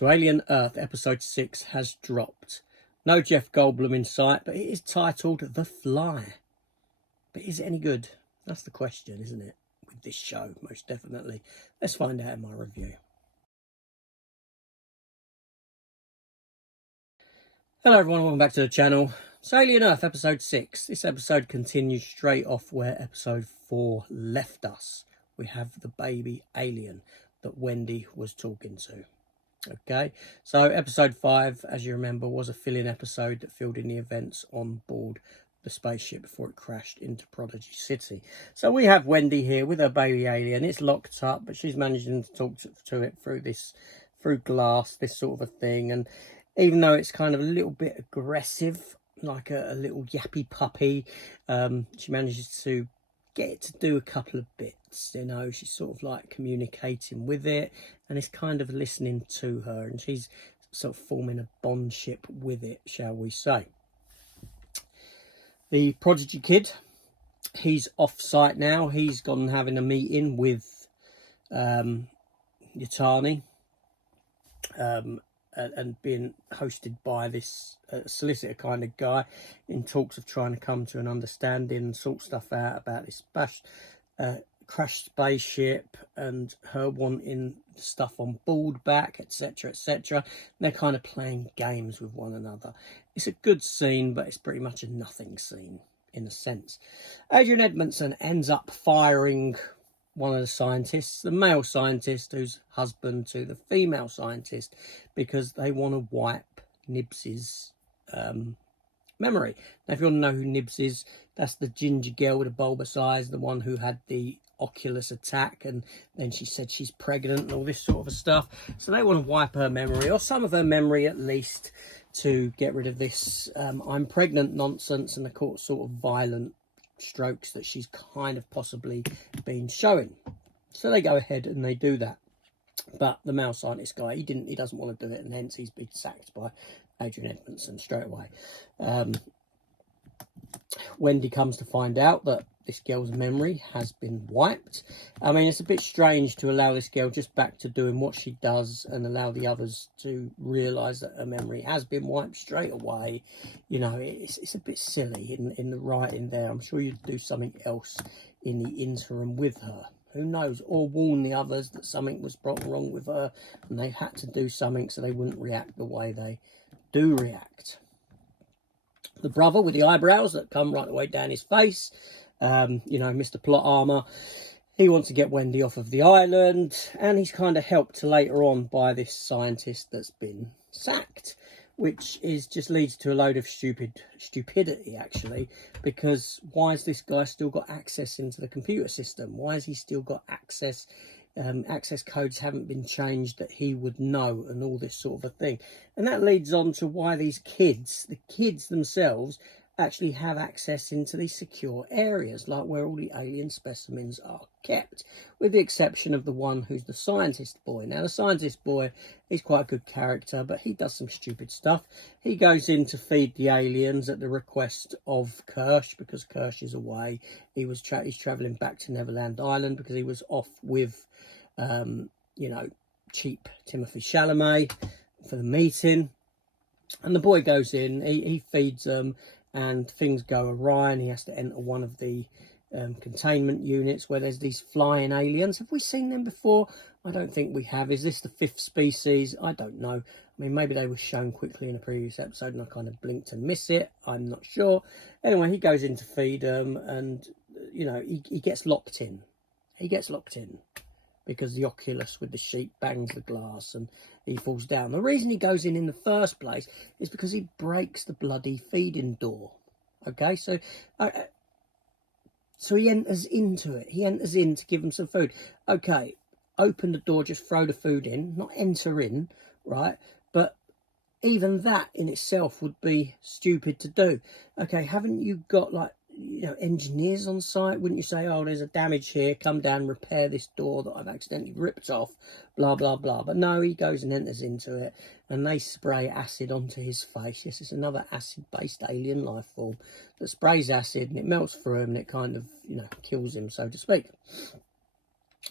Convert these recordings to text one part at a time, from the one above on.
So Alien Earth episode 6 has dropped. No Jeff Goldblum in sight, but it is titled The Fly. But is it any good? That's the question, isn't it? With this show, most definitely. Let's find out in my review. Hello everyone, welcome back to the channel. So Alien Earth episode 6. This episode continues straight off where episode 4 left us. We have the baby alien that Wendy was talking to. Okay, so episode 5, as you remember, was a fill-in episode that filled in the events on board the spaceship before it crashed into Prodigy City. So we have Wendy here with her baby alien. It's locked up, but she's managing to talk to it through glass, this sort of a thing. And even though it's kind of a little bit aggressive, like a little yappy puppy, she manages to get it to do a couple of bits. You know, she's sort of like communicating with it, and it's kind of listening to her, and she's sort of forming a bondship with it, shall we say. The Prodigy kid, he's off site now. He's gone having a meeting with Yutani, and being hosted by this solicitor kind of guy, in talks of trying to come to an understanding and sort stuff out about this crashed spaceship and her wanting stuff on board back, etc, etc. They're kind of playing games with one another. It's a good scene, but it's pretty much a nothing scene in a sense. Adrian Edmondson ends up firing one of the scientists, the male scientist who's husband to the female scientist, because they want to wipe Nibs's memory. Now, if you want to know who Nibs is, that's the ginger girl with the bulbous eyes, the one who had the Oculus attack, and then she said she's pregnant and all this sort of stuff. So they want to wipe her memory, or some of her memory at least, to get rid of this I'm pregnant nonsense and the sort of violent strokes that she's kind of possibly been showing. So they go ahead and they do that. But the male scientist guy, he doesn't want to do it, and hence he's been sacked by Adrian Edmondson straight away. Wendy comes to find out that this girl's memory has been wiped. I mean, it's a bit strange to allow this girl just back to doing what she does and allow the others to realise that her memory has been wiped straight away. You know, it's a bit silly in the writing there. I'm sure you'd do something else in the interim with her. Who knows? Or warn the others that something was wrong with her and they had to do something so they wouldn't react the way they do react. The brother with the eyebrows that come right the way down his face, you know, Mr. Plot Armor, he wants to get Wendy off of the island, and he's kind of helped later on by this scientist that's been sacked, which is just leads to a load of stupidity, actually, because why has this guy still got access into the computer system? Why has he still got access? Access codes haven't been changed that he would know, and all this sort of a thing. And that leads on to why these kids, the kids themselves, actually have access into these secure areas, like where all the alien specimens are kept, with the exception of the one who's the scientist boy. Now, the scientist boy is quite a good character, but he does some stupid stuff. He goes in to feed the aliens at the request of Kirsch, because Kirsch is away. He's travelling back to Neverland Island because he was off with you know, cheap Timothy Chalamet for the meeting. And the boy goes in, he feeds them, and things go awry, and he has to enter one of the containment units where there's these flying aliens. Have we seen them before? I don't think we have. Is this the 5th species? I don't know. I mean, maybe they were shown quickly in a previous episode and I kind of blinked and missed it. I'm not sure. Anyway, he goes in to feed them, and, you know, he gets locked in. He gets locked in because the Oculus with the sheet bangs the glass and he falls down. The reason he goes in the first place is because he breaks the bloody feeding door. Okay, so he enters into it. He enters in to give him some food. Okay, open the door, just throw the food in, not enter in, right? But even that in itself would be stupid to do. Okay, haven't you got, like, you know, engineers on site? Wouldn't you say, oh, there's a damage here, come down, repair this door that I've accidentally ripped off, blah blah blah? But no, he goes and enters into it, and they spray acid onto his face. Yes, it's another acid based alien life form that sprays acid, and it melts through him, and it kind of, you know, kills him, so to speak.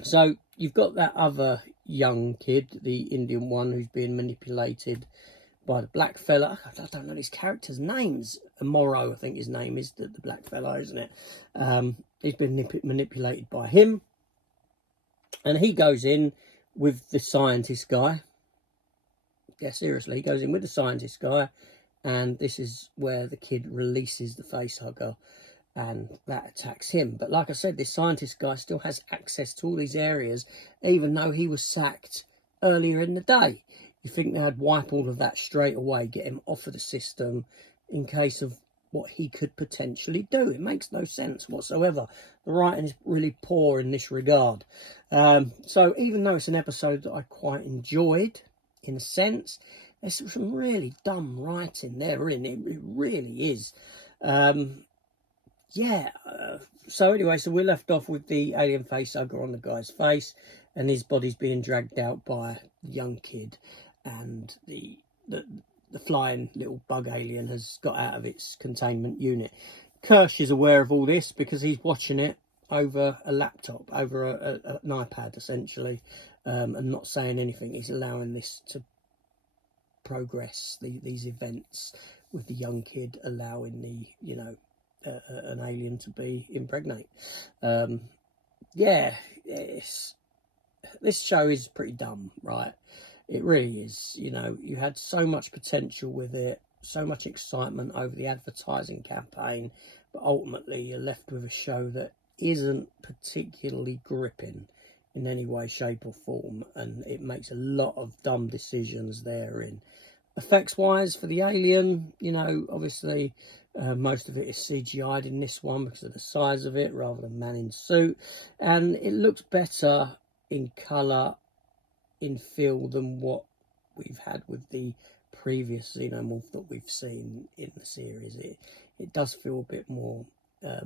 So you've got that other young kid, the Indian one who's being manipulated by the black fella. I don't know his character's names. Morrow, I think his name is, the black fella, isn't it? He's been manipulated by him. And he goes in with the scientist guy. Yeah, seriously, he goes in with the scientist guy. And this is where the kid releases the facehugger. And that attacks him. But like I said, this scientist guy still has access to all these areas, even though he was sacked earlier in the day. You think they'd wipe all of that straight away, get him off of the system in case of what he could potentially do. It makes no sense whatsoever. The writing is really poor in this regard. So even though it's an episode that I quite enjoyed, in a sense, there's some really dumb writing there, in it. It really is. So anyway, so we're left off with the alien facehugger on the guy's face, and his body's being dragged out by the young kid, and the flying little bug alien has got out of its containment unit. Kirsch is aware of all this because he's watching it over a laptop, over an iPad essentially, and not saying anything. He's allowing this to progress, these events with the young kid allowing the an alien to be impregnate. This show is pretty dumb, right? It really is. You had so much potential with it, so much excitement over the advertising campaign, but ultimately you're left with a show that isn't particularly gripping in any way, shape or form, and it makes a lot of dumb decisions therein. Effects wise for the alien, obviously most of it is CGI'd in this one because of the size of it rather than man in suit, and it looks better in colour, in feel, than what we've had with the previous Xenomorph that we've seen in the series. It does feel a bit more I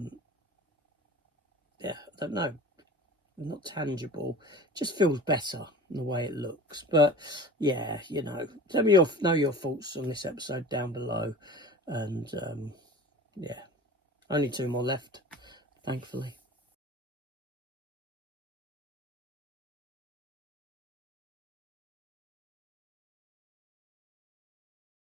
don't know, not tangible, just feels better in the way it looks. But yeah, let me know your thoughts on this episode down below. And only 2 more left, thankfully.